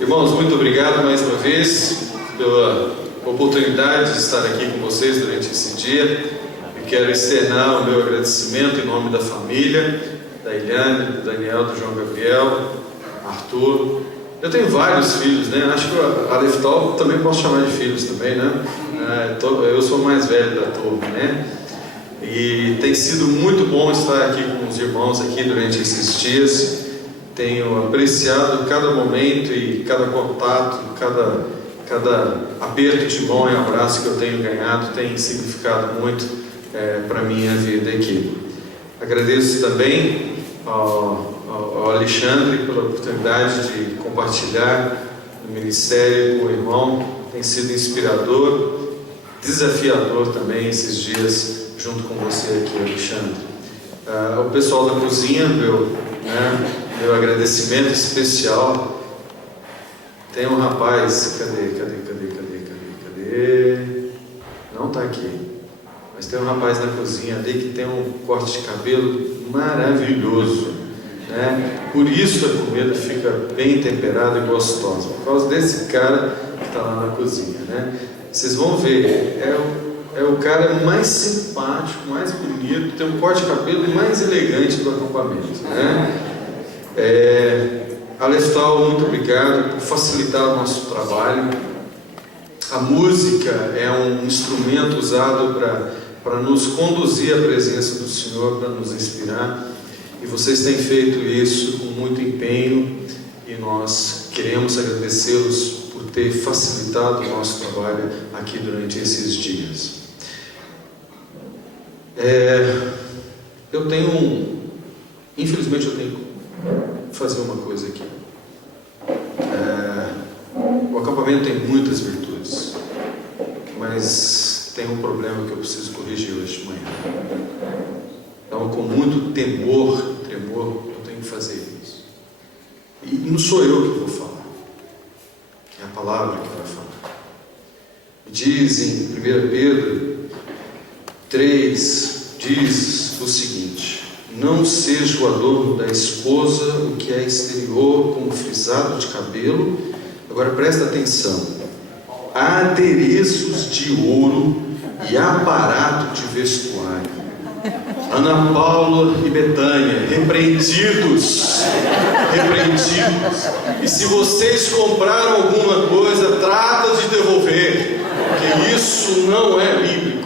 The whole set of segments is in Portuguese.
Irmãos, muito obrigado mais uma vez pela oportunidade de estar aqui com vocês durante esse dia. Eu quero externar o meu agradecimento em nome da família, da Eliane, do Daniel, do João Gabriel, Arthur. Eu tenho vários filhos, né? Acho que a Leftal também posso chamar de filhos também, né? Eu sou o mais velho da turma, né? E tem sido muito bom estar aqui com os irmãos aqui durante esses dias. Tenho apreciado cada momento e cada contato, cada aperto de mão e abraço que eu tenho ganhado tem significado muito para a minha vida aqui. Agradeço também ao Alexandre pela oportunidade de compartilhar o ministério com o irmão. Tem sido inspirador, desafiador também esses dias junto com você aqui, Alexandre. O pessoal da cozinha, meu agradecimento especial. Tem um rapaz, cadê? Não está aqui, mas tem um rapaz na cozinha ali que tem um corte de cabelo maravilhoso, né? Por isso a comida fica bem temperada e gostosa, por causa desse cara que está lá na cozinha, né? Vocês vão ver, é o cara mais simpático, mais bonito, tem um corte de cabelo mais elegante do acampamento, né? Alestal, muito obrigado por facilitar o nosso trabalho. A música é um instrumento usado para nos conduzir à presença do Senhor, para nos inspirar, e vocês têm feito isso com muito empenho, e nós queremos agradecê-los por ter facilitado o nosso trabalho aqui durante esses dias. Infelizmente eu tenho que fazer uma coisa aqui. O acampamento tem muitas virtudes, mas tem um problema que eu preciso corrigir hoje de manhã. Então, com muito tremor, eu tenho que fazer isso. E não sou eu que vou falar, é a palavra que vai falar. Diz em 1 Pedro 3, diz o seguinte: não seja o adorno da esposa o que é exterior, como frisado de cabelo. Agora presta atenção: adereços de ouro e aparato de vestuário. Ana Paula e Betânia, repreendidos. E se vocês compraram alguma coisa, trata de devolver, porque isso não é bíblico.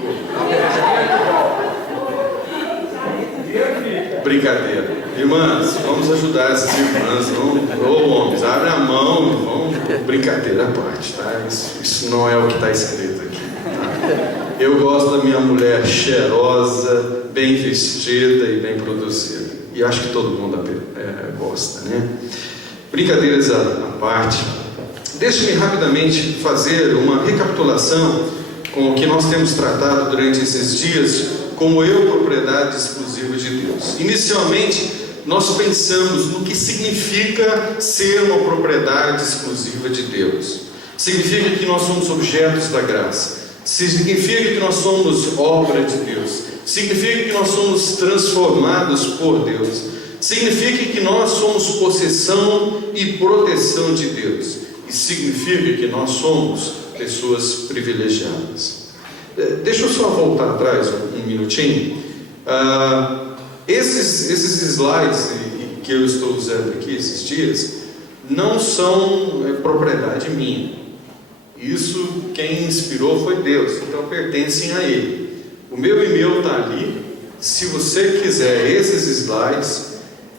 Brincadeira. Irmãs, vamos ajudar essas irmãs. Homens, abre a mão, vamos. Brincadeira à parte, tá? Isso não é o que está escrito aqui, tá? Eu gosto da minha mulher cheirosa, bem vestida e bem produzida. E acho que todo mundo gosta, né? Brincadeiras à parte. Deixe-me rapidamente fazer uma recapitulação com o que nós temos tratado durante esses dias como propriedade exclusiva de Deus. Inicialmente, nós pensamos no que significa ser uma propriedade exclusiva de Deus. Significa que nós somos objetos da graça. Significa que nós somos obra de Deus. Significa que nós somos transformados por Deus. Significa que nós somos possessão e proteção de Deus. E significa que nós somos pessoas privilegiadas. Deixa eu só voltar atrás um minutinho. Esses slides que eu estou usando aqui esses dias não são propriedade minha. Isso quem inspirou foi Deus, então pertencem a Ele. O meu e-mail está ali. Se você quiser esses slides,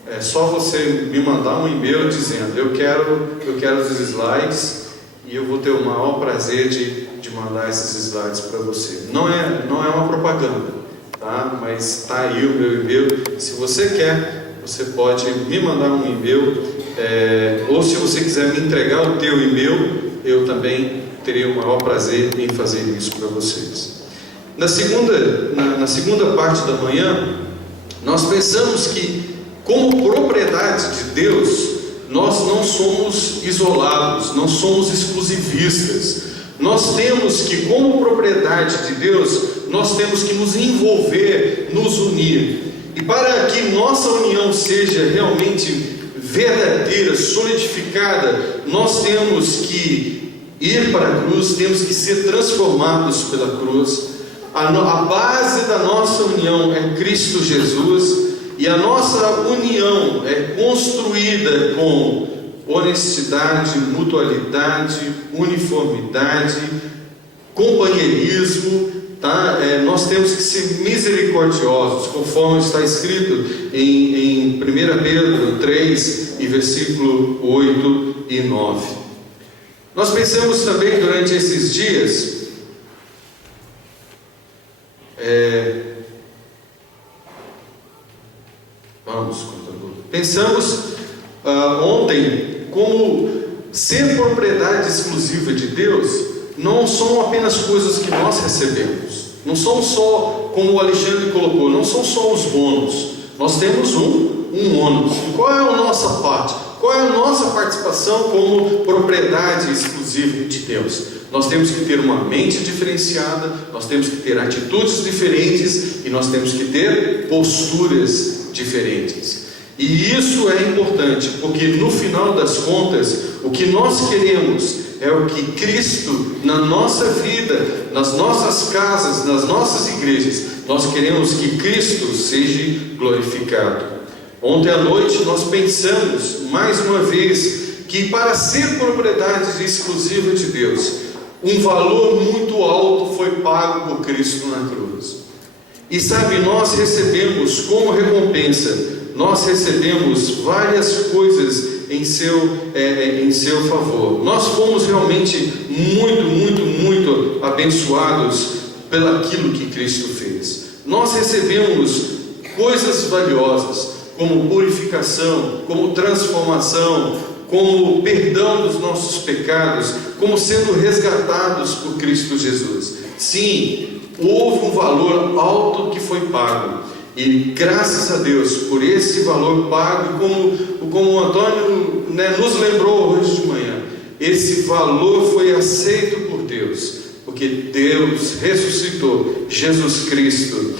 é só você me mandar um e-mail dizendo: eu quero os slides, e eu vou ter o maior prazer de mandar esses slides para você. Não é uma propaganda, tá? Mas está aí o meu e-mail. Se você quer, você pode me mandar um e-mail, ou se você quiser me entregar o teu e-mail, eu também teria o maior prazer em fazer isso para vocês. Na segunda parte da manhã, nós pensamos que, como propriedade de Deus, nós não somos isolados, não somos exclusivistas. Nós temos que, como propriedade de Deus, nós temos que nos envolver, nos unir. E para que nossa união seja realmente verdadeira, solidificada, nós temos que ir para a cruz, temos que ser transformados pela cruz. A base da nossa união é Cristo Jesus, e a nossa união é construída com honestidade, mutualidade, uniformidade, companheirismo, tá? Nós temos que ser misericordiosos, conforme está escrito em 1 Pedro 3, e versículo 8 e 9. Nós pensamos também durante esses dias, pensamos ontem como ser propriedade exclusiva de Deus não são apenas coisas que nós recebemos, não são só, como o Alexandre colocou, não são só os bônus. Nós temos um ônus. E qual é a nossa parte? Qual é a nossa participação como propriedade exclusiva de Deus? Nós temos que ter uma mente diferenciada, nós temos que ter atitudes diferentes e nós temos que ter posturas diferentes. E isso é importante, porque no final das contas, o que nós queremos é o que Cristo, na nossa vida, nas nossas casas, nas nossas igrejas, nós queremos que Cristo seja glorificado. Ontem à noite nós pensamos, mais uma vez, que para ser propriedade exclusiva de Deus, um valor muito alto foi pago por Cristo na cruz. E sabe, nós recebemos como recompensa, nós recebemos várias coisas em seu favor. Nós fomos realmente muito abençoados pelaquilo que Cristo fez. Nós recebemos coisas valiosas, como purificação, como transformação, como perdão dos nossos pecados, como sendo resgatados por Cristo Jesus. Sim, houve um valor alto que foi pago. E graças a Deus por esse valor pago, como o Antônio nos lembrou hoje de manhã, esse valor foi aceito por Deus, porque Deus ressuscitou Jesus Cristo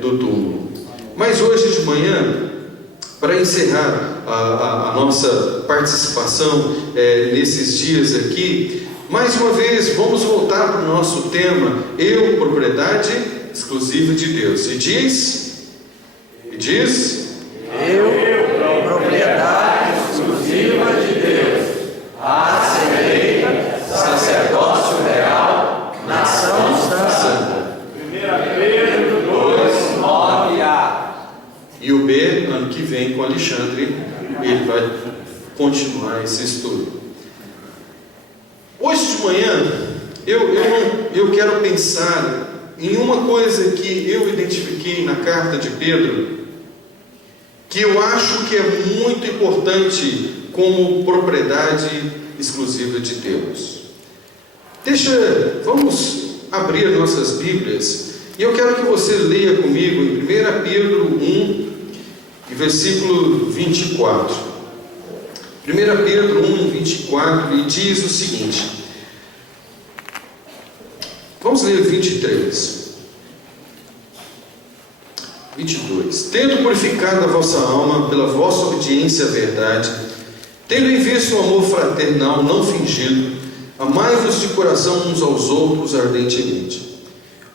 do túmulo. Mas hoje de manhã, para encerrar a nossa participação nesses dias aqui, mais uma vez vamos voltar para o nosso tema, propriedade exclusiva de Deus. E diz, eu, propriedade exclusiva de Deus, raça eleita, sacerdócio real, nação santa. 1 Pedro 2, 9a. E o B, ano que vem, com Alexandre, ele vai continuar esse estudo. Hoje de manhã, eu quero pensar em uma coisa que eu identifiquei na carta de Pedro, que eu acho que é muito importante como propriedade exclusiva de Deus. Vamos abrir nossas Bíblias, e eu quero que você leia comigo em 1 Pedro 1, versículo 24. 1 Pedro 1, 24, e diz o seguinte, vamos ler 23. 22. Tendo purificado a vossa alma pela vossa obediência à verdade, tendo em vista o amor fraternal não fingido, amai-vos de coração uns aos outros ardentemente.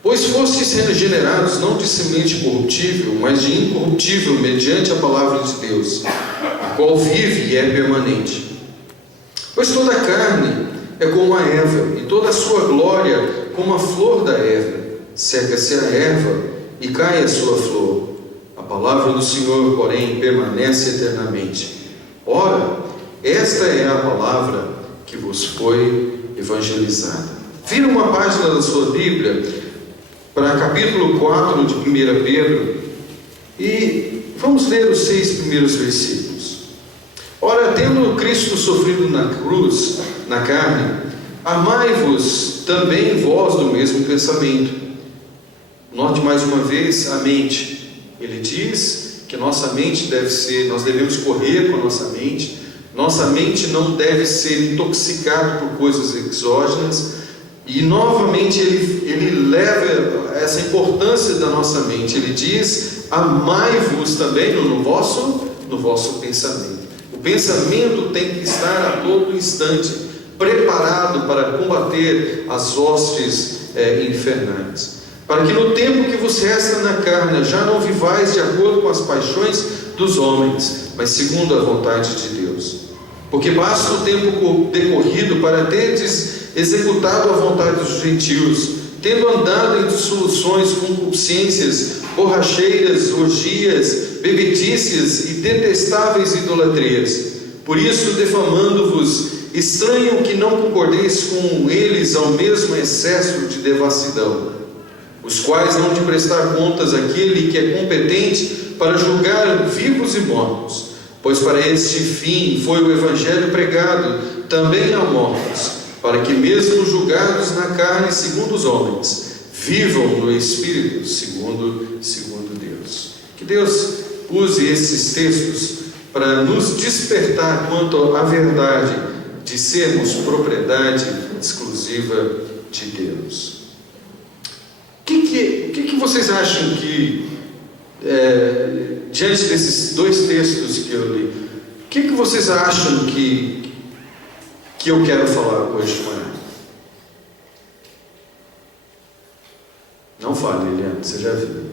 Pois fostes regenerados não de semente corruptível, mas de incorruptível, mediante a palavra de Deus, a qual vive e é permanente. Pois toda a carne é como a erva, e toda a sua glória como a flor da erva. Seca-se a erva e cai a sua flor. A palavra do Senhor, porém, permanece eternamente. Ora, esta é a palavra que vos foi evangelizada. Vira uma página da sua Bíblia para capítulo 4 de 1 Pedro e vamos ler os 6 primeiros versículos. Ora, tendo Cristo sofrido na cruz, na carne, amai-vos também vós do mesmo pensamento. Note mais uma vez a mente. Ele diz que nossa mente nós devemos correr com a nossa mente. Nossa mente não deve ser intoxicada por coisas exógenas. E novamente ele leva essa importância da nossa mente. Ele diz: amai-vos também no vosso pensamento. O pensamento tem que estar a todo instante preparado para combater as hostes infernais. Para que no tempo que vos resta na carne, já não vivais de acordo com as paixões dos homens, mas segundo a vontade de Deus. Porque basta o tempo decorrido para teres executado a vontade dos gentios, tendo andado em dissoluções, concupiscências, borracheiras, orgias, bebedices e detestáveis idolatrias. Por isso, defamando-vos, estranho que não concordeis com eles ao mesmo excesso de devassidão, os quais não de prestar contas àquele que é competente para julgar vivos e mortos, pois para este fim foi o Evangelho pregado também a mortos, para que mesmo julgados na carne segundo os homens, vivam no Espírito segundo Deus. Que Deus use esses textos para nos despertar quanto à verdade de sermos propriedade exclusiva de Deus. O que vocês acham que, diante desses dois textos que eu li, o que vocês acham que eu quero falar hoje de manhã? Não fale, Eliane, você já viu.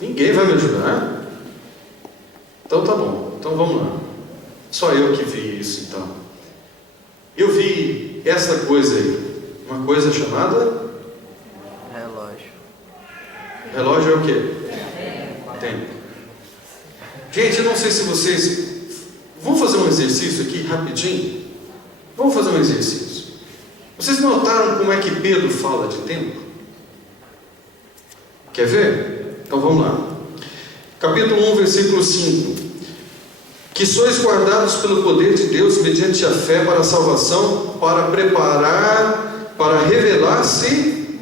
Ninguém vai me ajudar? Então tá bom, então vamos lá. Só eu que vi isso então. Eu vi essa coisa aí, uma coisa chamada relógio. Relógio é o quê? Tempo. Gente, eu não sei se vocês vamos fazer um exercício aqui rapidinho. Vamos fazer um exercício. Vocês notaram como é que Pedro fala de tempo? Quer ver? Então vamos lá. Capítulo 1, versículo 5. Que sois guardados pelo poder de Deus mediante a fé para a salvação, para preparar, para revelar-se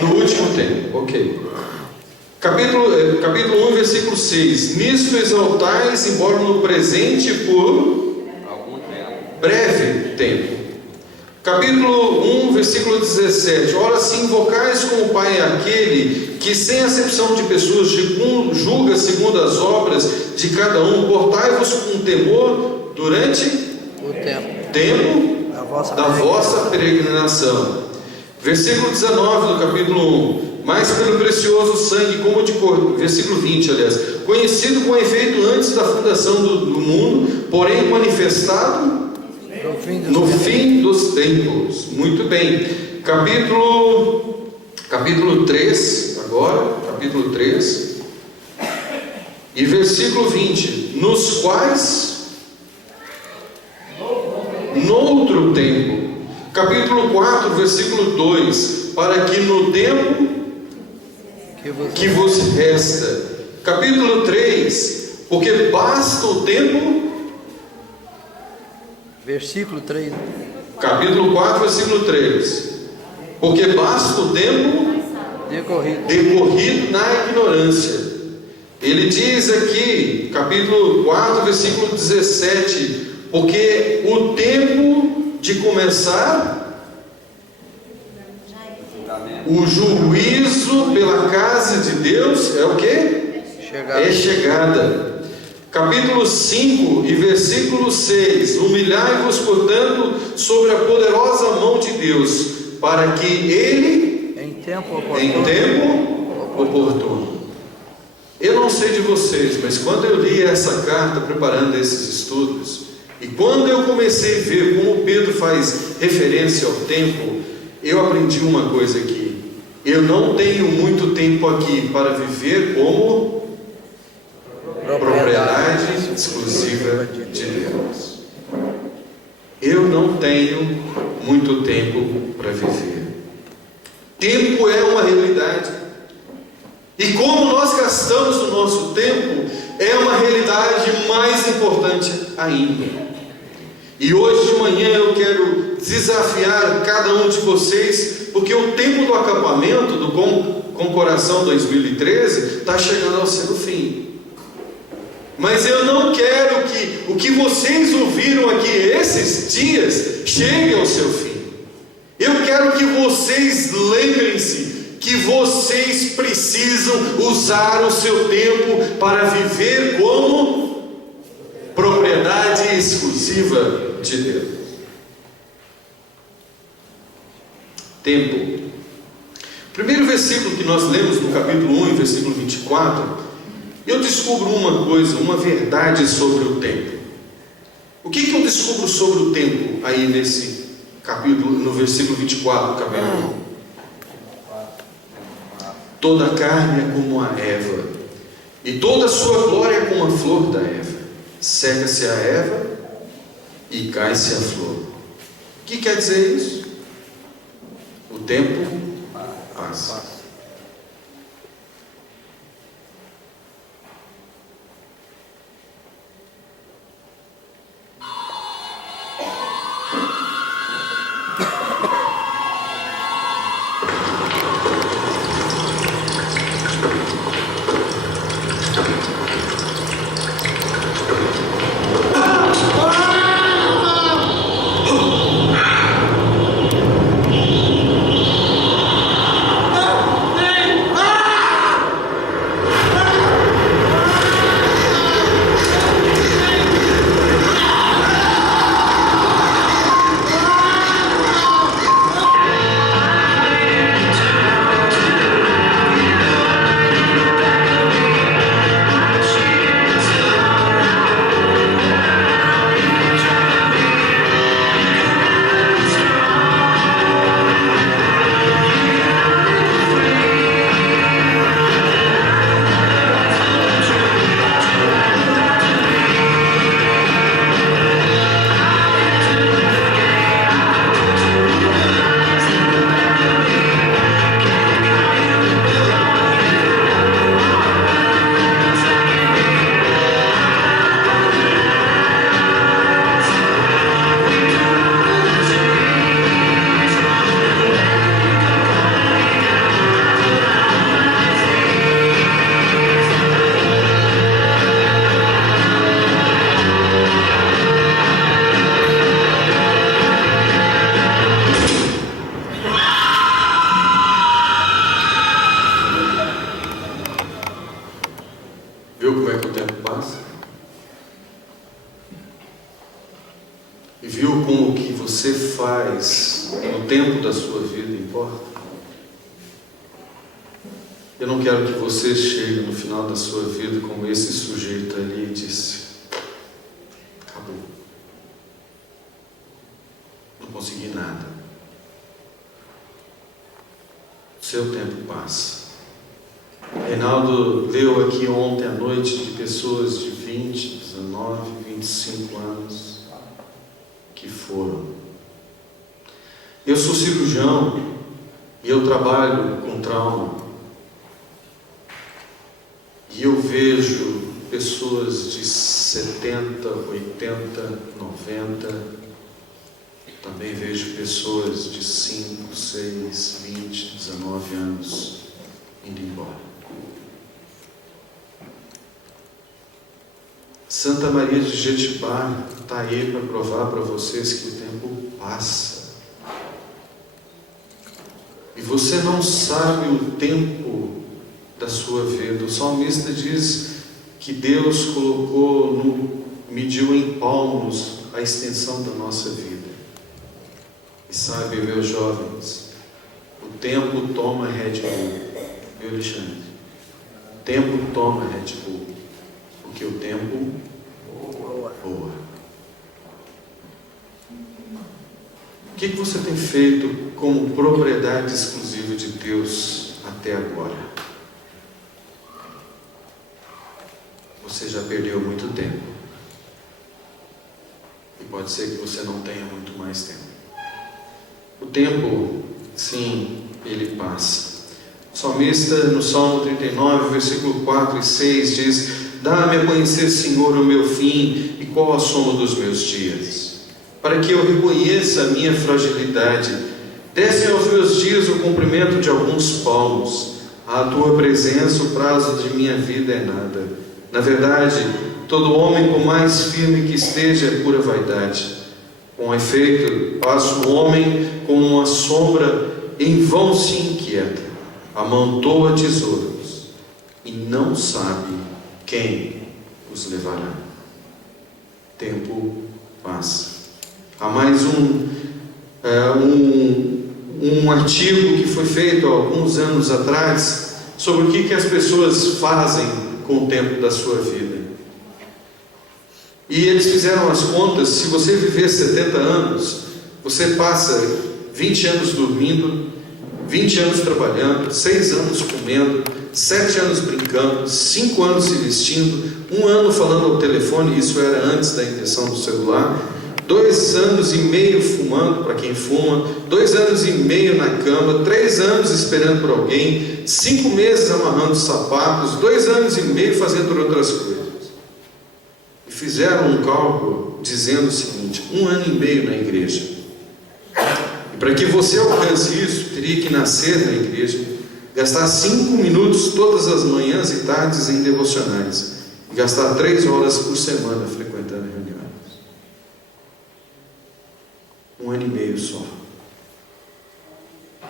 no último tempo. Ok. Capítulo 1, versículo 6. Nisto exaltais, embora no presente por breve tempo. Capítulo 1, versículo 17. Ora, se invocais como Pai aquele que sem acepção de pessoas julga segundo as obras de cada um, portai-vos com temor durante O tempo da vossa peregrinação. Versículo 19 do capítulo 1. Mas pelo precioso sangue, como de versículo 20, aliás, conhecido com efeito antes da fundação do mundo, porém manifestado no fim dos tempos. Muito bem. Capítulo 3, agora, capítulo 3, e versículo 20, nos quais, noutro tempo. Capítulo 4, versículo 2, para que no tempo que vos resta. Capítulo 3, porque basta o tempo. Versículo 3. Capítulo 4, versículo 3. Porque basta o tempo decorrido na ignorância. Ele diz aqui, capítulo 4, versículo 17, porque o tempo de começar o juízo pela casa de Deus é o que? É chegada. Capítulo 5 e versículo 6. Humilhai-vos, portanto, sobre a poderosa mão de Deus, para que Ele, em tempo oportuno. Eu não sei de vocês, mas quando eu li essa carta preparando esses estudos, e quando eu comecei a ver como Pedro faz referência ao tempo, eu aprendi uma coisa aqui. Eu não tenho muito tempo aqui para viver como propriedade exclusiva de Deus. Eu não tenho muito tempo para viver. Tempo é uma realidade. E como nós gastamos o nosso tempo é uma realidade mais importante ainda. E hoje de manhã eu quero desafiar cada um de vocês, porque o tempo do acampamento do Concoração 2013 está chegando ao seu fim. Mas eu não quero que o que vocês ouviram aqui esses dias chegue ao seu fim. Eu quero que vocês lembrem-se que vocês precisam usar o seu tempo para viver como propriedade exclusiva de Deus. Tempo. O primeiro versículo que nós lemos no capítulo 1, versículo 24, eu descubro uma coisa, uma verdade sobre o tempo. O que eu descubro sobre o tempo aí nesse capítulo, no versículo 24 do capítulo 1? Toda a carne é como a erva, e toda a sua glória é como a flor da erva. Seca-se a erva e cai-se a flor. O que quer dizer isso? O tempo passa. Viu como é que o tempo passa? E viu como o que você faz no tempo da sua vida importa? Eu não quero que você chegue no final da sua vida como esse sujeito ali e disse: acabou, não consegui nada. O seu tempo passa. Reinaldo leu aqui ontem à noite de pessoas de 20, 19, 25 anos que foram. Eu sou cirurgião e eu trabalho com trauma. E eu vejo pessoas de 70, 80, 90. Também vejo pessoas de 5, 6, 20, 19 anos indo embora. Santa Maria de Jetibá está aí para provar para vocês que o tempo passa. E você não sabe o tempo da sua vida. O salmista diz que Deus mediu em palmos a extensão da nossa vida. E sabe, meus jovens, o tempo toma Red Bull. Viu, Alexandre? O tempo toma Red Bull. Porque o tempo voa. O que você tem feito como propriedade exclusiva de Deus até agora? Você já perdeu muito tempo. E pode ser que você não tenha muito mais tempo. O tempo, sim, ele passa. O salmista, no Salmo 39, versículo 4 e 6, diz: dá-me a conhecer, Senhor, o meu fim e qual a soma dos meus dias, para que eu reconheça a minha fragilidade. Desce aos meus dias o comprimento de alguns palmos. À tua presença o prazo de minha vida é nada. Na verdade, todo homem, por mais firme que esteja, é pura vaidade. Com efeito, passa o homem como uma sombra, em vão se inquieta, amontoa tesouros, e não sabe quem os levará. Tempo passa. Há mais um artigo que foi feito há alguns anos atrás sobre o que as pessoas fazem com o tempo da sua vida. E eles fizeram as contas: se você viver 70 anos, você passa 20 anos dormindo, 20 anos trabalhando, 6 anos comendo, 7 anos brincando, 5 anos se vestindo, 1 ano falando ao telefone, isso era antes da invenção do celular, 2 anos e meio fumando, para quem fuma, 2 anos e meio na cama, 3 anos esperando por alguém, 5 meses amarrando sapatos, 2 anos e meio fazendo outras coisas. E fizeram um cálculo dizendo o seguinte: 1 ano e meio na igreja. E para que você alcance isso, teria que nascer na igreja, gastar 5 minutos todas as manhãs e tardes em devocionais, e gastar 3 horas por semana frequentando reuniões. 1 ano e meio só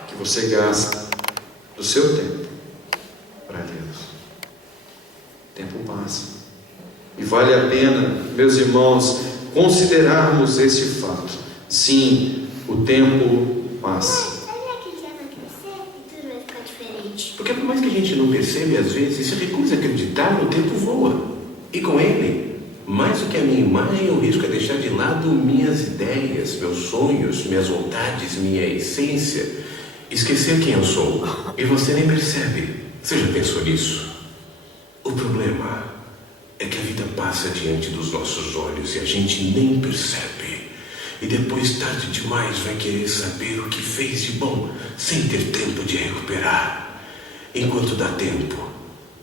que você gasta do seu tempo para Deus. O tempo passa. E vale a pena, meus irmãos, considerarmos este fato. Sim, o tempo passa. Porque por mais que a gente não perceba, às vezes, se recusa a acreditar, o tempo voa. E com ele, mais do que a minha imagem, eu risco é deixar de lado minhas ideias, meus sonhos, minhas vontades, minha essência. Esquecer quem eu sou. E você nem percebe. Você já pensou nisso? O problema é que a vida passa diante dos nossos olhos e a gente nem percebe. E depois, tarde demais, vai querer saber o que fez de bom, sem ter tempo de recuperar. Enquanto dá tempo,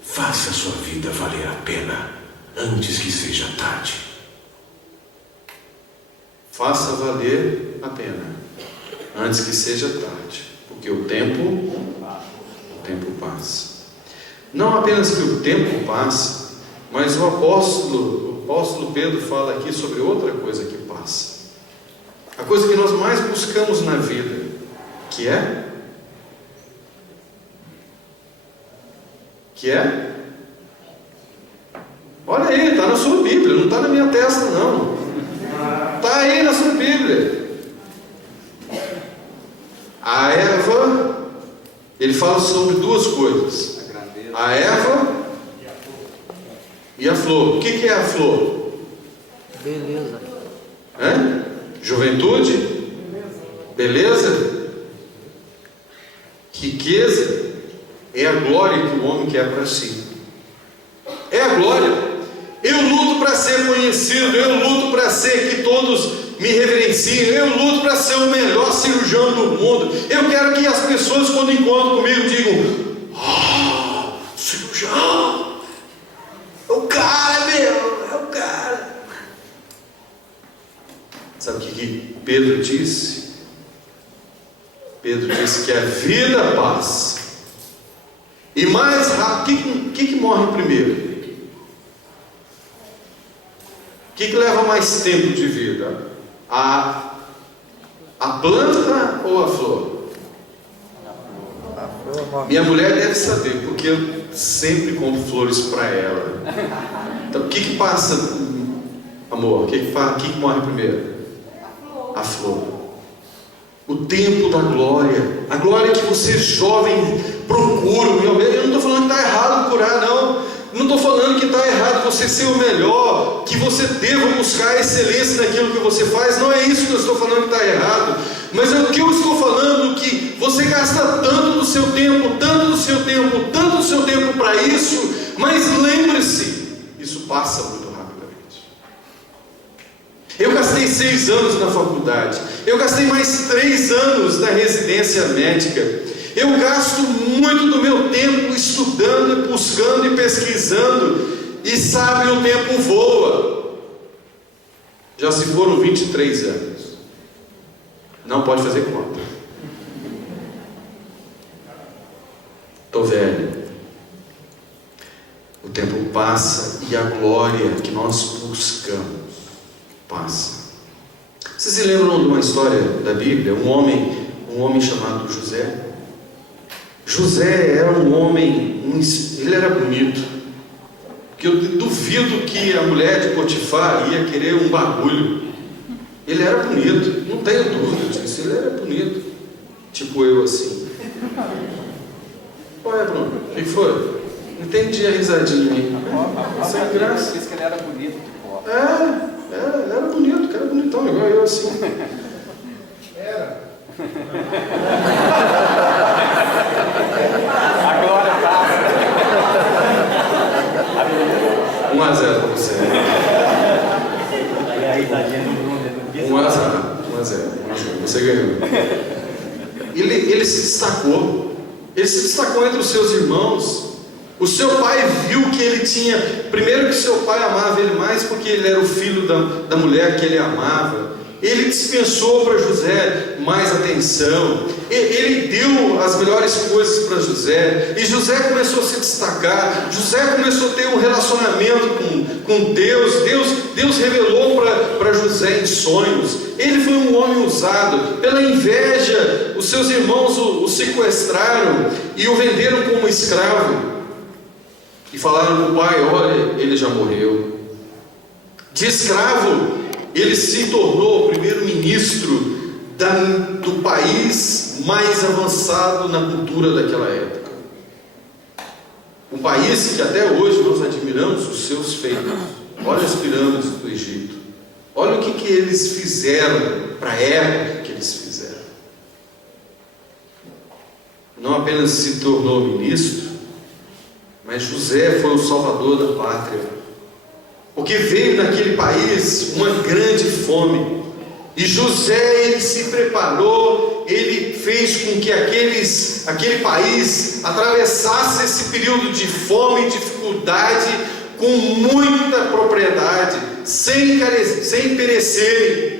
faça a sua vida valer a pena, antes que seja tarde. Faça valer a pena, antes que seja tarde, porque o tempo passa. Não apenas que o tempo passa, mas o apóstolo Pedro fala aqui sobre outra coisa que passa. A coisa que nós mais buscamos na vida, que é? Olha aí, está na sua Bíblia, não está na minha testa não. Está aí na sua Bíblia. A erva, ele fala sobre 2 coisas: a erva e a flor. O que é a flor? Beleza. Juventude? Beleza? Riqueza? É a glória que o homem quer para si. É a glória. Eu luto para ser conhecido, eu luto para ser que todos me reverenciem, eu luto para ser o melhor cirurgião do mundo. Eu quero que as pessoas, quando encontram comigo, digam: cirurgião, o cara, meu, é o cara. Sabe o que Pedro disse? Pedro disse que a vida passa. E mais rápido, o que morre primeiro? O que leva mais tempo de vida? A planta ou a flor? Minha mulher deve saber, porque eu sempre compro flores para ela. Então, o que passa, amor? O que morre primeiro? A flor. O tempo da glória. A glória que vocês jovens procuram. Eu não estou falando que está errado curar, não. Não estou falando que está errado você ser o melhor, que você deva buscar a excelência naquilo que você faz. Não é isso que eu estou falando que está errado. Mas é o que eu estou falando, que você gasta tanto do seu tempo, para isso. Mas lembre-se, isso passa muito rapidamente. Eu gastei 6 anos na faculdade. Eu gastei mais 3 anos na residência médica. Eu gasto muito do meu tempo estudando, buscando e pesquisando. E sabe, o tempo voa. Já se foram 23 anos. Não pode fazer conta. Estou velho. O tempo passa e a glória que nós buscamos passa. Vocês se lembram de uma história da Bíblia? Um homem chamado José. José era um homem, ele era bonito, que eu duvido que a mulher de Potifar ia querer um bagulho. Ele era bonito, não tenho dúvida disso, ele era bonito, tipo eu assim. Qual é, Bruno? O que foi? Entendi a risadinha aí. Sem graça. Disse que ele era bonito, que pobre. Ele era bonito, cara bonitão, igual eu assim. Era. Agora tá. 1-0 para você. 1-0. Você ganhou. Ele se destacou. Ele se destacou entre os seus irmãos. O seu pai viu que ele tinha... Primeiro que seu pai amava ele mais porque ele era o filho da mulher que ele amava. Ele dispensou para José mais atenção. Ele deu as melhores coisas para José. E José começou a se destacar. José começou a ter um relacionamento com Deus. Deus revelou para José em sonhos. Ele foi um homem usado. Pela inveja, os seus irmãos o sequestraram e o venderam como escravo. E falaram para o pai: olha, ele já morreu. De escravo, ele se tornou o primeiro-ministro do país mais avançado na cultura daquela época. Um país que até hoje nós admiramos os seus feitos. Olha as pirâmides do Egito. Olha o que eles fizeram para a época que eles fizeram. Não apenas se tornou ministro, mas José foi o salvador da pátria. Porque veio naquele país uma grande fome. E José, ele se preparou, ele fez com que aquele país atravessasse esse período de fome e dificuldade com muita propriedade, sem perecerem.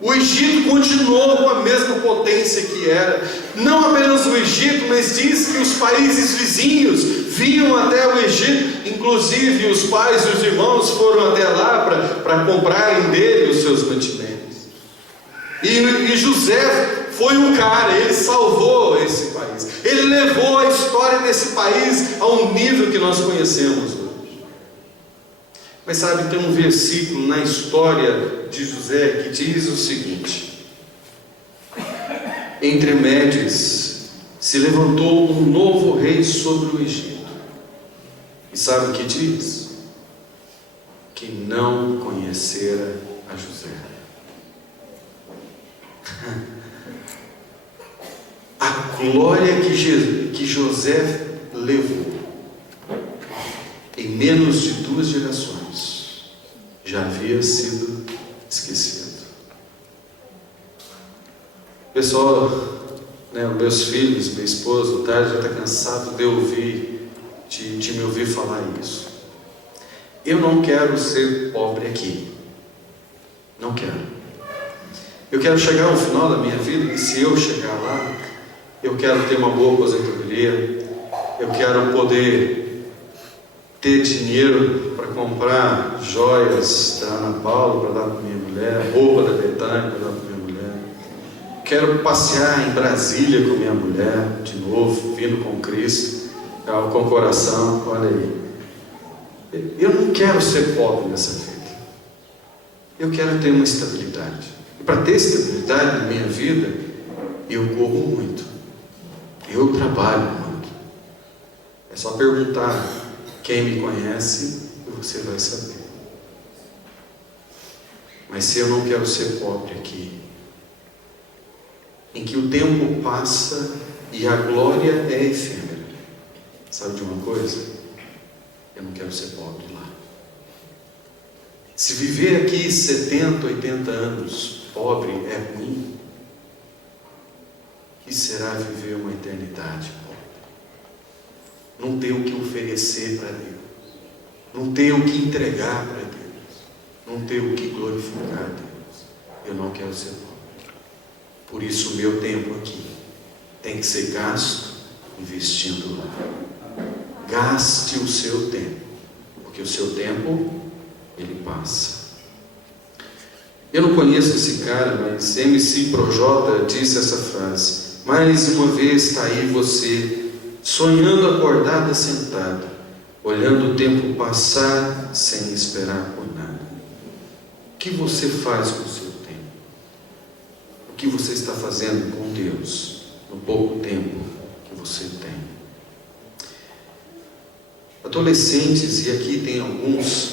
O Egito continuou com a mesma potência que era. Não apenas o Egito, mas diz que os países vizinhos vinham até o Egito. Inclusive os pais e os irmãos foram até lá para comprarem dele os seus mantimentos. E José foi o cara, ele salvou esse país. Ele levou a história desse país a um nível que nós conhecemos hoje. Mas sabe, tem um versículo na história de José que diz o seguinte: entre Médes se levantou um novo rei sobre o Egito. E sabe o que diz? Que não conhecera a José. A glória que José levou em menos de 2 gerações já havia sido esquecido. Pessoal, meus filhos, minha esposa, o Tade já está cansado de me ouvir falar isso. Eu não quero ser pobre aqui. Não quero. Eu quero chegar ao final da minha vida, e se eu chegar lá, eu quero ter uma boa aposentadoria, eu quero poder ter dinheiro para comprar joias da Ana Paula para dar para minha mulher, roupa da Betânia para dar para minha mulher. Quero passear em Brasília com minha mulher, de novo, vindo com Cristo, com o coração, olha aí. Eu não quero ser pobre nessa vida. Eu quero ter uma estabilidade. E para ter estabilidade na minha vida, eu corro muito. Eu trabalho muito. É só perguntar quem me conhece e você vai saber. Mas se eu não quero ser pobre aqui, em que o tempo passa e a glória é efêmera, sabe de uma coisa? Eu não quero ser pobre lá. Se viver aqui 70, 80 anos pobre é ruim, que será viver uma eternidade pobre? Não ter o que oferecer para Deus, não ter o que entregar para Deus, não ter o que glorificar a Deus. Eu não quero ser pobre. Por isso o meu tempo aqui tem que ser gasto investindo lá. Gaste o seu tempo, porque porque o seu tempo, ele passa. Eu não conheço esse cara, mas MC Projota disse essa frase: mais uma vez está aí você, sonhando acordada sentada, olhando o tempo passar sem esperar por nada. O que você faz com o seu tempo? O que você está fazendo com Deus no pouco tempo que você tem? Adolescentes, e aqui tem alguns,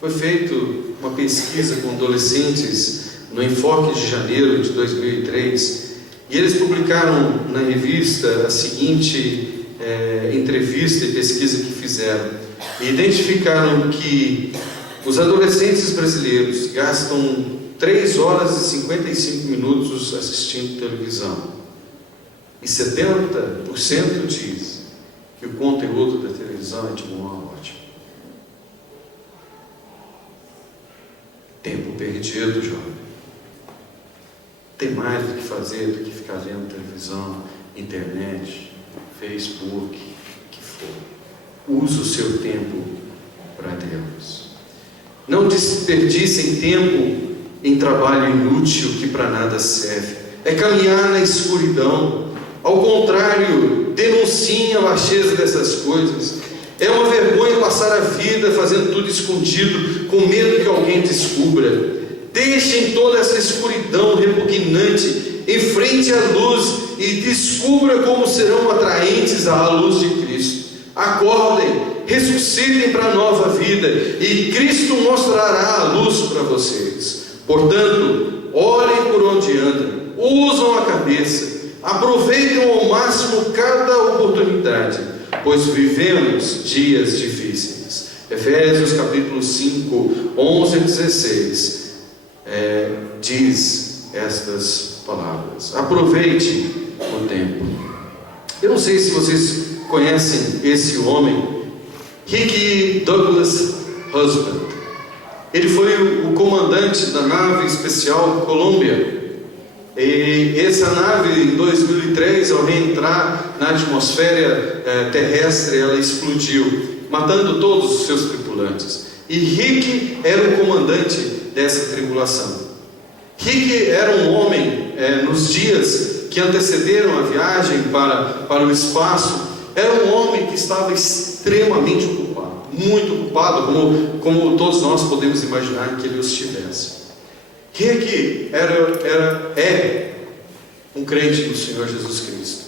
foi feito uma pesquisa com adolescentes no Enfoque de janeiro de 2003, e eles publicaram na revista a seguinte entrevista e pesquisa que fizeram, e identificaram que os adolescentes brasileiros gastam 3 horas e 55 minutos assistindo televisão, e 70% diz que o conteúdo da televisão é de uma ótima. Tempo perdido, jovem. Tem mais do que fazer do que ficar vendo televisão, internet, Facebook, o que for. Use o seu tempo para Deus. Não desperdicem tempo em trabalho inútil que para nada serve. É caminhar na escuridão. Ao contrário, denunciem a baixeza dessas coisas. É uma vergonha passar a vida fazendo tudo escondido, com medo que alguém descubra. Deixem toda essa escuridão repugnante, enfrente a luz e descubra como serão atraentes à luz de Cristo. Acordem, ressuscitem para a nova vida e Cristo mostrará a luz para vocês. Portanto, olhem por onde andam, usam a cabeça, aproveitem ao máximo cada oportunidade, pois vivemos dias difíceis. Efésios capítulo 5, 11 e 16 diz estas palavras. Aproveite o tempo. Eu não sei se vocês conhecem esse homem, Rick Douglas Husband. Ele foi o comandante da nave especial Columbia. E essa nave, em 2003, ao reentrar na atmosfera terrestre, ela explodiu, matando todos os seus tripulantes. E Rick era o comandante dessa tripulação. Rick era um homem, nos dias que antecederam a viagem para o espaço, era um homem que estava extremamente ocupado, muito ocupado, como todos nós podemos imaginar que ele os tivesse. Rick é um crente no Senhor Jesus Cristo.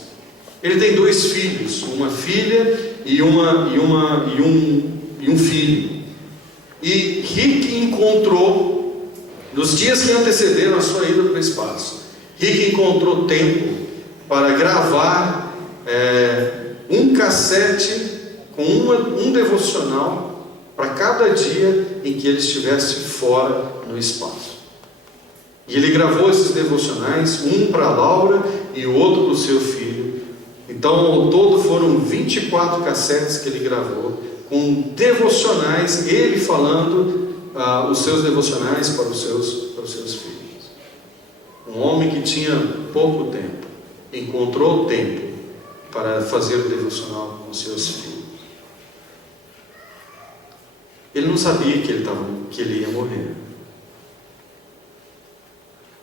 Ele tem 2 filhos, uma filha e um filho. E Rick encontrou, nos dias que antecederam a sua ida para o espaço, Rick encontrou tempo para gravar um cassete com um devocional para cada dia em que ele estivesse fora no espaço. E ele gravou esses devocionais, um para Laura e o outro para o seu filho. Então, ao todo foram 24 cassetes que ele gravou, com devocionais, ele falando os seus devocionais para os seus filhos. Um homem que tinha pouco tempo, encontrou tempo para fazer o devocional com os seus filhos. Ele não sabia que ele ia morrer.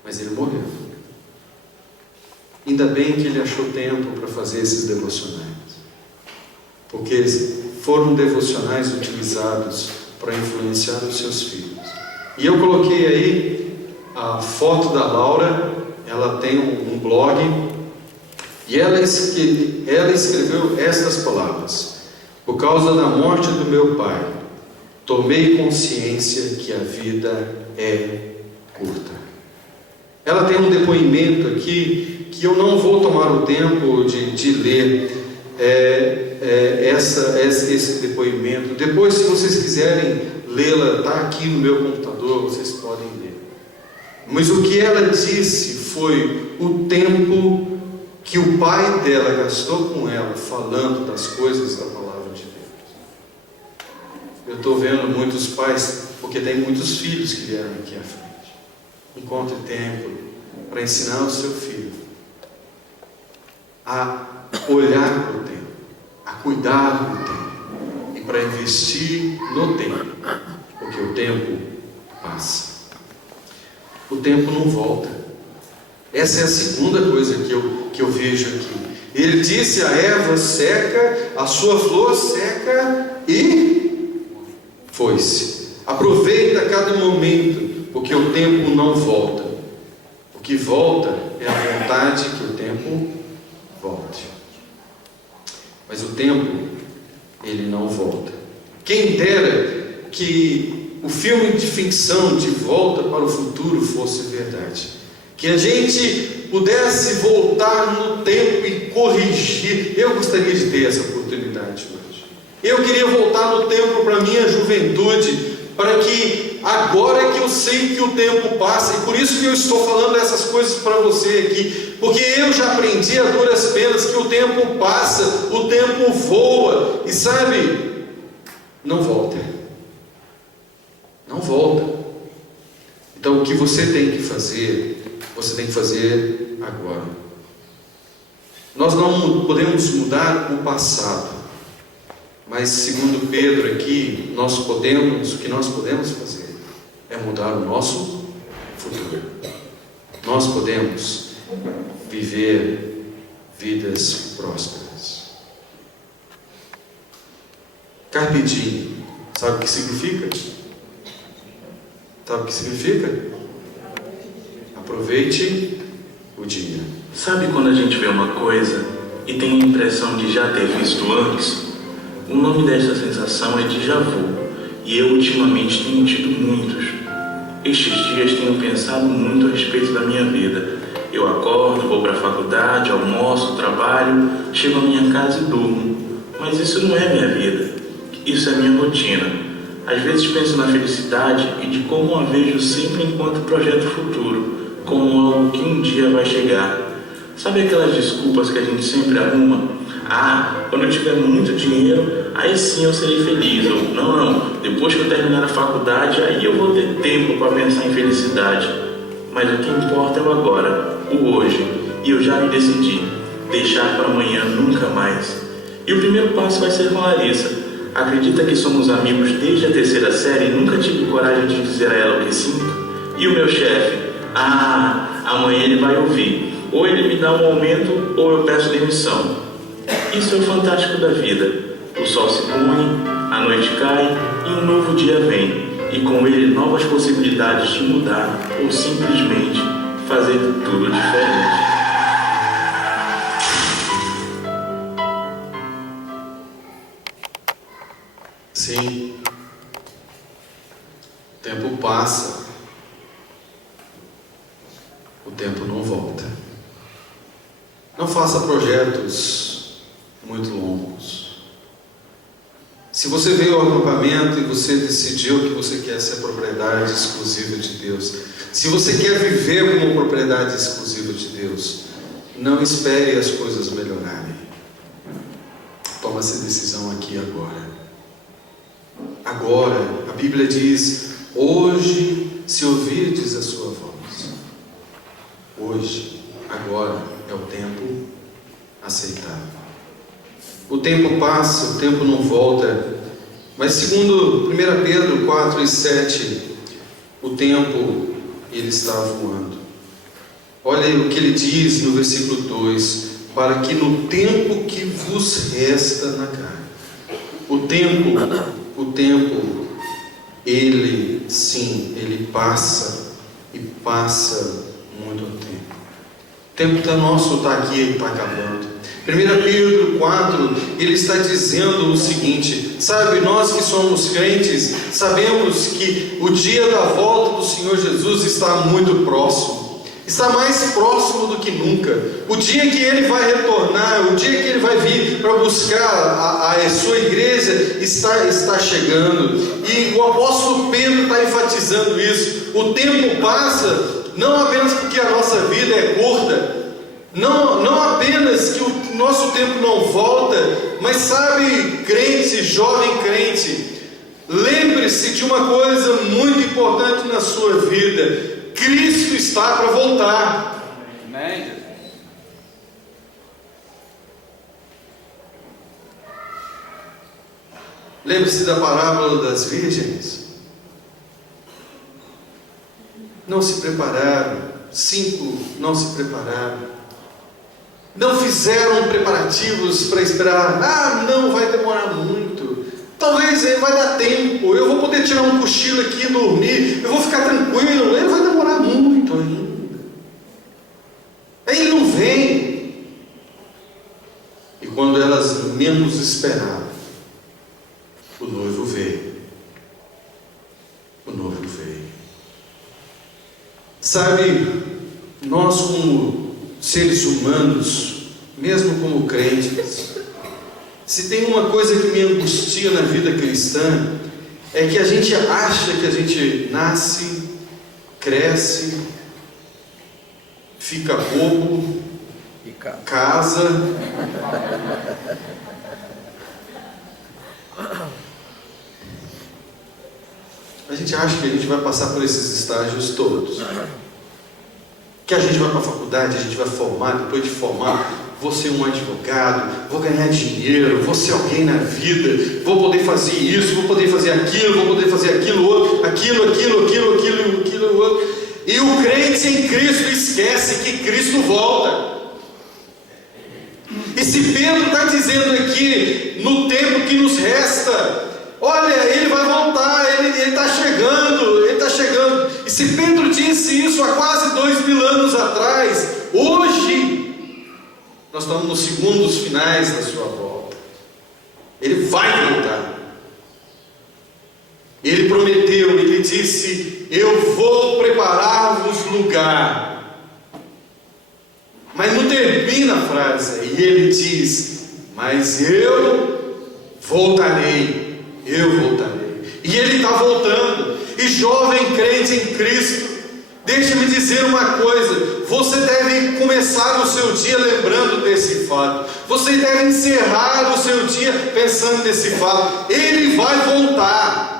Mas ele morreu. Ainda bem que ele achou tempo para fazer esses devocionais, porque foram devocionais utilizados para influenciar os seus filhos. E eu coloquei aí a foto da Laura. Ela tem um blog, e ela escreveu estas palavras: por causa da morte do meu pai, tomei consciência que a vida é curta. Ela tem um depoimento aqui que eu não vou tomar o tempo de ler esse depoimento. Depois, se vocês quiserem lê-la, está aqui no meu computador, vocês podem ler. Mas o que ela disse foi o tempo que o pai dela gastou com ela, falando das coisas da palavra de Deus. Eu estou vendo muitos pais, porque tem muitos filhos que vieram aqui à frente. Encontre tempo para ensinar o seu filho a olhar para o tempo, a cuidar do tempo. E para investir no tempo, porque o tempo passa. O tempo não volta. Essa é a segunda coisa que eu vejo aqui. Ele disse: a erva seca, a sua flor seca e foi-se. Aproveita cada momento, porque o tempo não volta. O que volta é a vontade que o tempo volte. Mas o tempo, ele não volta. Quem dera que o filme de ficção De Volta para o Futuro fosse verdade. Que a gente pudesse voltar no tempo e corrigir. Eu gostaria de ter essa oportunidade hoje. Eu queria voltar no tempo para a minha juventude, para que agora que eu sei que o tempo passa, e por isso que eu estou falando essas coisas para você aqui, porque eu já aprendi a duras penas que o tempo passa, o tempo voa, e sabe, não volta. Não volta. Então o que você tem que fazer, você tem que fazer agora. Nós não podemos mudar o passado, mas segundo Pedro aqui, o que nós podemos fazer é mudar o nosso futuro. Nós podemos viver vidas prósperas. Carpe diem, sabe o que significa? Sabe o que significa? Aproveite o dia. Sabe quando a gente vê uma coisa e tem a impressão de já ter visto antes? O nome dessa sensação é déjà vu, e eu ultimamente tenho tido muitos. Estes dias tenho pensado muito a respeito da minha vida. Eu acordo, vou para a faculdade, almoço, trabalho, chego à minha casa e durmo. Mas isso não é minha vida, isso é minha rotina. Às vezes penso na felicidade e de como a vejo sempre enquanto projeto futuro, como algo que um dia vai chegar. Sabe aquelas desculpas que a gente sempre arruma? Ah, quando eu tiver muito dinheiro, aí sim eu serei feliz. Ou não, depois que eu terminar a faculdade, aí eu vou ter tempo para pensar em felicidade. Mas o que importa é o agora, o hoje. E eu já me decidi, deixar para amanhã nunca mais. E o primeiro passo vai ser com a Larissa. Acredita que somos amigos desde a 3ª série e nunca tive coragem de dizer a ela o que sinto? E o meu chefe? Ah, amanhã ele vai ouvir. Ou ele me dá um aumento ou eu peço demissão. Isso é o fantástico da vida. O sol se põe, a noite cai e um novo dia vem. E com ele novas possibilidades de mudar ou simplesmente fazer tudo diferente. Sim, o tempo passa, o tempo não volta. Não faça projetos muito longos. Se você veio ao acampamento e você decidiu que você quer ser propriedade exclusiva de Deus, se você quer viver como propriedade exclusiva de Deus, não espere as coisas melhorarem. Toma essa decisão aqui agora. Agora, a Bíblia diz: hoje, se ouvirdes a sua voz. Hoje, agora é o tempo aceitável. O tempo passa, o tempo não volta. Mas segundo 1 Pedro 4:7, o tempo, ele está voando. Olha o que ele diz no versículo 2: para que no tempo que vos resta na carne. O tempo, ele passa, e passa muito tempo. O tempo nosso está aqui e está acabando. 1 Pedro 4, ele está dizendo o seguinte: sabe, nós que somos crentes, sabemos que o dia da volta do Senhor Jesus está muito próximo. Está mais próximo do que nunca. O dia que Ele vai retornar, o dia que Ele vai vir para buscar a sua igreja está chegando. E o apóstolo Pedro está enfatizando isso. O tempo passa, não apenas porque a nossa vida é curta, não apenas que o nosso tempo não volta, mas sabe, crente, jovem crente, lembre-se de uma coisa muito importante na sua vida: Cristo está para voltar. Amém. Lembre-se da parábola das virgens. Não se prepararam. 5 não se prepararam. Não fizeram preparativos para esperar. Não, vai demorar muito. Talvez vai dar tempo. Eu vou poder tirar um cochilo aqui e dormir. Eu vou ficar tranquilo. Ele vai demorar muito ainda. Ele não vem. E quando elas menos esperavam, o noivo veio. O noivo veio. Sabe, nós como seres humanos, mesmo como crentes, se tem uma coisa que me angustia na vida cristã, é que a gente acha que a gente nasce, cresce, fica bobo, casa, a gente acha que a gente vai passar por esses estágios todos, que a gente vai para a faculdade, a gente vai formar, depois de formar, vou ser um advogado, vou ganhar dinheiro, vou ser alguém na vida, vou poder fazer isso, vou poder fazer aquilo, vou poder fazer aquilo outro, aquilo outro. E o crente em Cristo esquece que Cristo volta. E se Pedro está dizendo aqui, no tempo que nos resta, olha, ele vai voltar, ele está chegando, ele está chegando. E se Pedro disse isso há quase 2000 anos atrás, hoje, nós estamos nos segundos finais da sua volta. Ele vai voltar. Ele prometeu, ele disse: eu vou preparar-vos lugar. Mas não termina a frase, e ele diz: mas eu voltarei. Eu voltarei. E ele está voltando. E jovem crente em Cristo, deixa-me dizer uma coisa: você deve começar o seu dia lembrando desse fato. Você deve encerrar o seu dia pensando nesse fato. Ele vai voltar.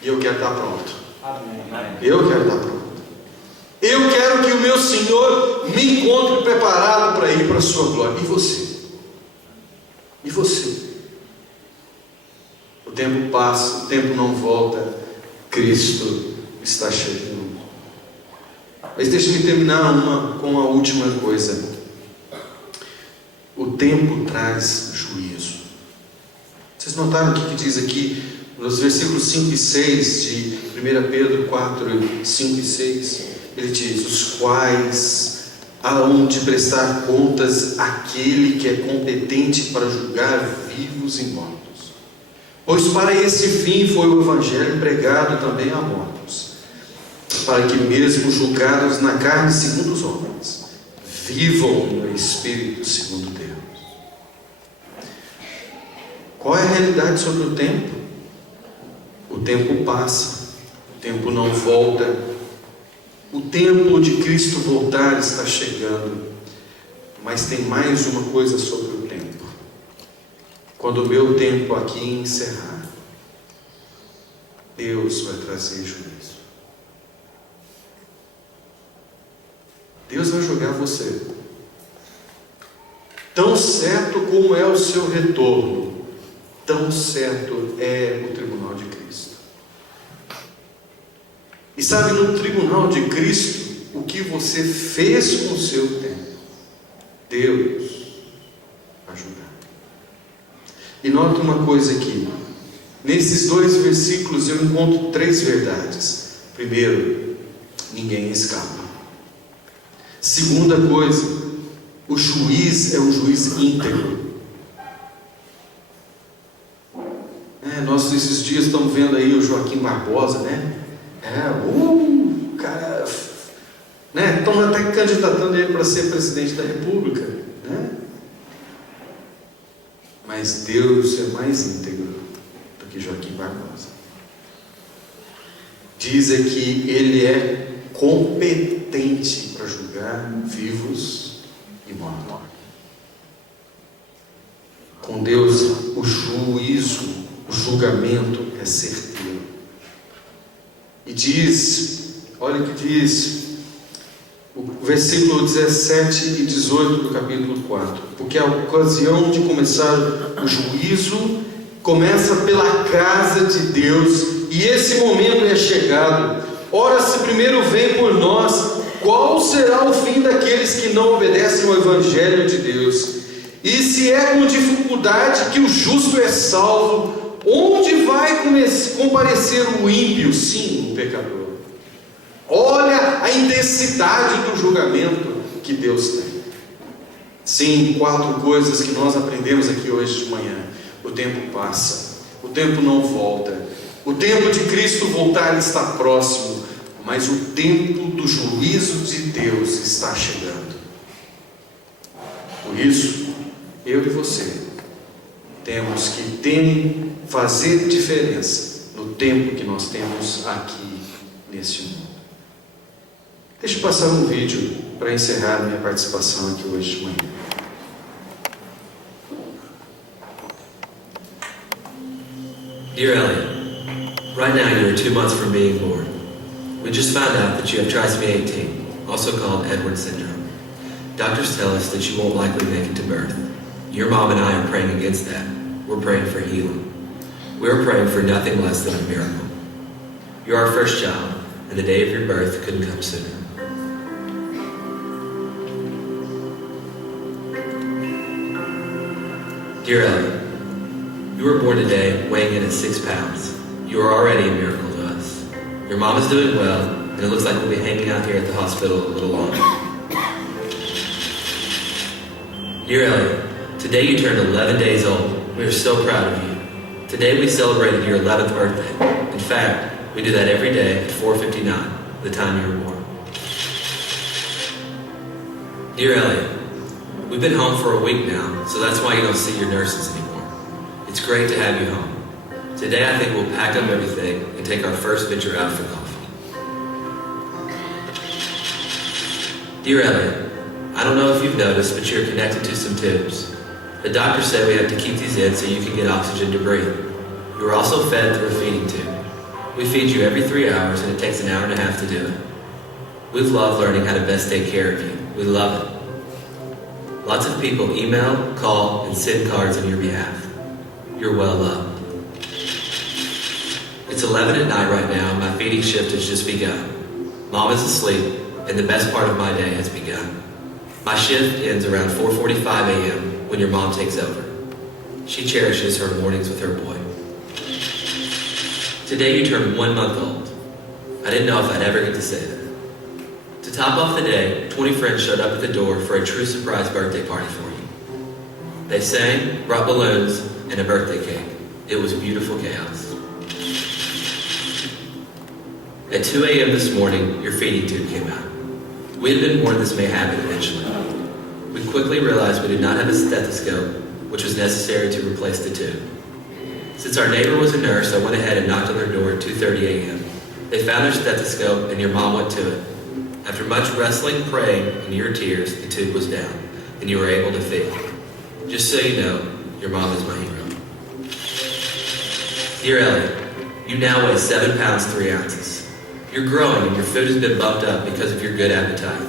E eu quero estar pronto. Eu quero estar pronto. Eu quero que o meu Senhor me encontre preparado para ir para a sua glória. E você? E você? O tempo passa, o tempo não volta, Cristo está chegando. Mas deixe-me terminar com a última coisa. O tempo traz juízo. Vocês notaram o que diz aqui nos versículos 5 e 6 de 1 Pedro 4, 5 e 6? Ele diz: os quais hão de prestar contas àquele que é competente para julgar vivos e mortos. Pois para esse fim foi o Evangelho pregado também a mortos, para que mesmo julgados na carne segundo os homens, vivam no Espírito segundo Deus. Qual é a realidade sobre o tempo? O tempo passa, o tempo não volta. O tempo de Cristo voltar está chegando. Mas tem mais uma coisa sobre o tempo. Quando o meu tempo aqui encerrar, Deus vai trazer juízo. Deus vai julgar você. Tão certo como é o seu retorno, tão certo é o tribunal de Cristo. E sabe, no tribunal de Cristo, o que você fez com o seu tempo, Deus vai julgar. E nota uma coisa aqui. Nesses 2 versículos eu encontro 3 verdades. Primeiro, ninguém escapa. Segunda coisa, o juiz é um juiz íntegro. Nós esses dias estamos vendo aí o Joaquim Barbosa, né? Cara, né? Estão até candidatando ele para ser presidente da República, né? Mas Deus é mais íntegro do que Joaquim Barbosa. Diz aqui, ele é competente para julgar vivos e mortos. Com Deus, o juízo, o julgamento é certeiro. E diz, olha o que diz o versículo 17 e 18 do capítulo 4: porque a ocasião de começar o juízo começa pela casa de Deus, e esse momento é chegado. Ora, se primeiro vem por nós, qual será o fim daqueles que não obedecem ao Evangelho de Deus? E se é com dificuldade que o justo é salvo, onde vai comparecer o ímpio? Sim, o pecador. Olha a intensidade do julgamento que Deus tem. Sim, 4 coisas que nós aprendemos aqui hoje de manhã. O tempo passa, o tempo não volta, o tempo de Cristo voltar está próximo, mas o tempo do juízo de Deus está chegando. Por isso, eu e você temos que fazer diferença no tempo que nós temos aqui neste mundo. Deixa eu passar um vídeo para encerrar minha participação aqui hoje de manhã. Dear Elliot, right now you are 2 months from being born. We just found out that you have trisomy 18, also called Edwards syndrome. Doctors tell us that you won't likely make it to birth. Your mom and I are praying against that. We're praying for healing. We're praying for nothing less than a miracle. You're our first child, and the day of your birth couldn't come sooner. Dear Elliot, you were born today weighing in at 6 pounds. You are already a miracle to us. Your mom is doing well, and it looks like we'll be hanging out here at the hospital a little longer. Dear Elliot, today you turned 11 days old. We are so proud of you. Today we celebrated your 11th birthday. In fact, we do that every day at 4:59, the time you were born. Dear Elliot, we've been home for a week now, so that's why you don't see your nurses anymore. It's great to have you home. Today I think we'll pack up everything and take our first venture out for coffee. Dear Elliot, I don't know if you've noticed, but you're connected to some tubes. The doctors say we have to keep these in so you can get oxygen to breathe. You are also fed through a feeding tube. We feed you every 3 hours and it takes an hour and a half to do it. We've loved learning how to best take care of you. We love it. Lots of people email, call, and send cards on your behalf. You're well loved. It's 11 at night right now and my feeding shift has just begun. Mom is asleep and the best part of my day has begun. My shift ends around 4:45 a.m. when your mom takes over. She cherishes her mornings with her boy. Today you turn 1 month old. I didn't know if I'd ever get to say that. To top off the day, 20 friends showed up at the door for a true surprise birthday party for you. They sang, brought balloons, and a birthday cake. It was beautiful chaos. At 2 a.m. this morning, your feeding tube came out. We had been warned this may happen eventually. We quickly realized we did not have a stethoscope, which was necessary to replace the tube. Since our neighbor was a nurse, I went ahead and knocked on their door at 2:30 a.m. They found their stethoscope and your mom went to it. After much wrestling, praying, and your tears, the tube was down, and you were able to feed. Just so you know, your mom is my hero. Dear Elliot, you now weigh 7 pounds 3 ounces. You're growing and your food has been bumped up because of your good appetite.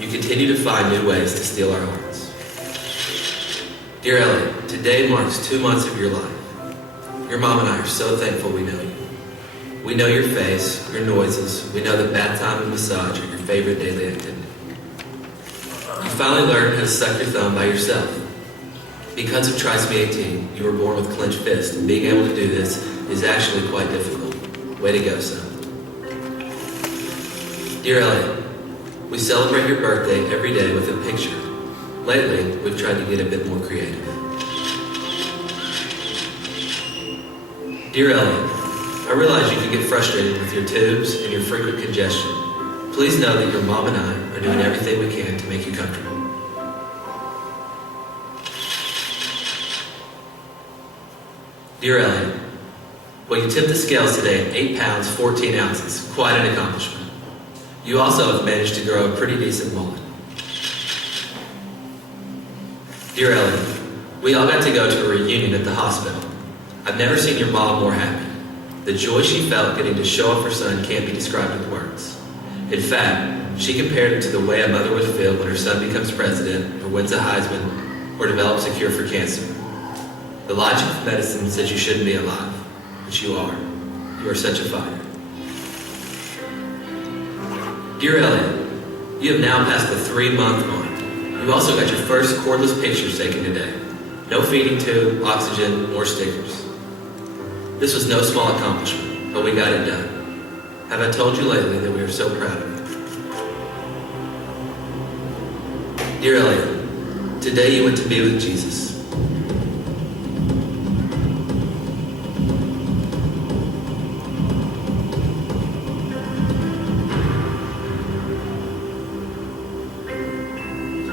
You continue to find new ways to steal our hearts. Dear Elliot, today marks 2 months of your life. Your mom and I are so thankful we know you. We know your face, your noises. We know that bath time and massage are your favorite daily activity. You finally learned how to suck your thumb by yourself. Because of trisomy 18, you were born with clenched fists, and being able to do this is actually quite difficult. Way to go, son. Dear Elliot, we celebrate your birthday every day with a picture. Lately, we've tried to get a bit more creative. Dear Elliot, I realize you can get frustrated with your tubes and your frequent congestion. Please know that your mom and I are doing everything we can to make you comfortable. Dear Elliot, well, you tipped the scales today at 8 pounds 14 ounces. Quite an accomplishment. You also have managed to grow a pretty decent mullet. Dear Elliot, we all got to go to a reunion at the hospital. I've never seen your mom more happy. The joy she felt getting to show off her son can't be described with words. In fact, she compared it to the way a mother would feel when her son becomes president, or wins a Heisman, or develops a cure for cancer. The logic of medicine says you shouldn't be alive, but you are. You are such a fighter. Dear Elliot, you have now passed the 3-month mark. You also got your first cordless pictures taken today. No feeding tube, oxygen, or stickers. This was no small accomplishment, but we got it done. Have I told you lately that we are so proud of you? Dear Elliot, today you went to be with Jesus.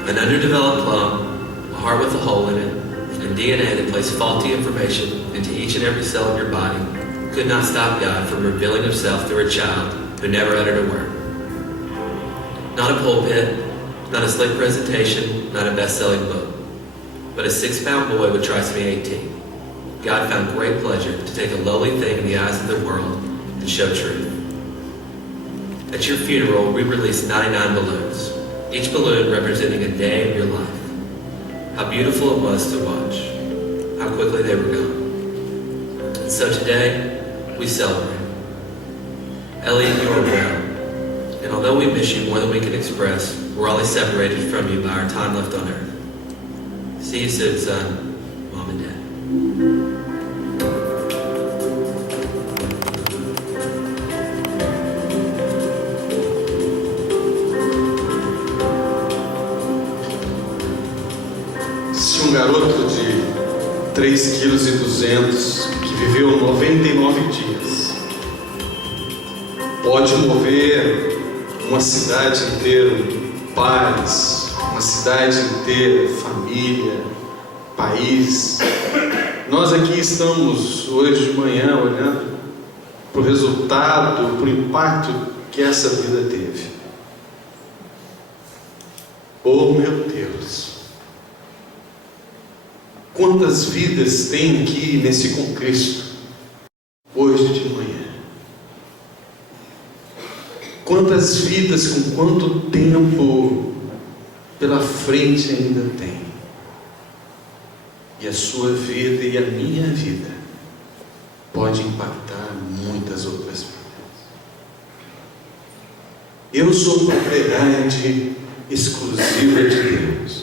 An underdeveloped lung, a heart with a hole in it, and DNA that placed faulty information into each and every cell of your body could not stop God from revealing himself through a child who never uttered a word. Not a pulpit, not a slick presentation, not a best-selling book, but a 6-pound boy with trisomy 18. God found great pleasure to take a lowly thing in the eyes of the world and show truth. At your funeral, we released 99 balloons, each balloon representing a day of your life. How beautiful it was to watch, how quickly they were gone. And so today, we celebrate. Elliot, you are well. And although we miss you more than we can express, we're only separated from you by our time left on earth. See you soon, son, Mom and Dad. Se um garoto de 3,2 kg que viveu 99 dias pode mover uma cidade inteira, paz, uma cidade inteira, família, país. Nós aqui estamos hoje de manhã olhando para o resultado, para o impacto que essa vida teve. Oh meu Deus! Quantas vidas tem aqui nesse contexto hoje de manhã? Quantas vidas, com quanto tempo pela frente ainda tem? E a sua vida e a minha vida pode impactar muitas outras vidas. Eu sou propriedade exclusiva de Deus.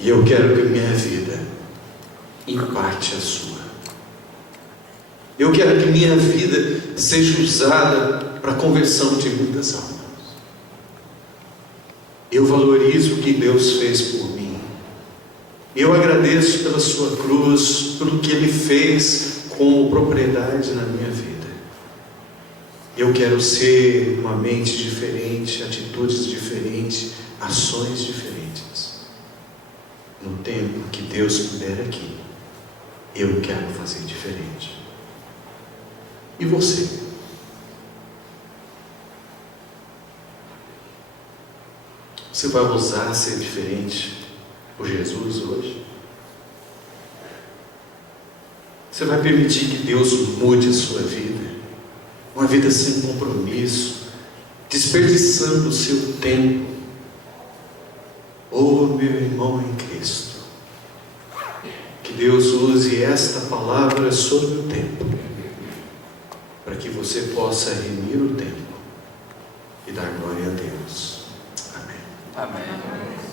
E eu quero que minha vida impacte a sua. Eu quero que minha vida seja usada para a conversão de muitas almas. Eu valorizo o que Deus fez por mim. Eu agradeço pela sua cruz, pelo que Ele fez como propriedade na minha vida. Eu quero ser uma mente diferente, atitudes diferentes, ações diferentes. No tempo que Deus puder aqui, eu quero fazer diferente. E você? Você vai ousar ser diferente por Jesus hoje? Você vai permitir que Deus mude a sua vida? Uma vida sem compromisso, desperdiçando o seu tempo. Oh, meu irmão em Cristo, que Deus use esta palavra sobre o tempo, para que você possa remir o tempo e dar glória a Deus. Amém. Amém.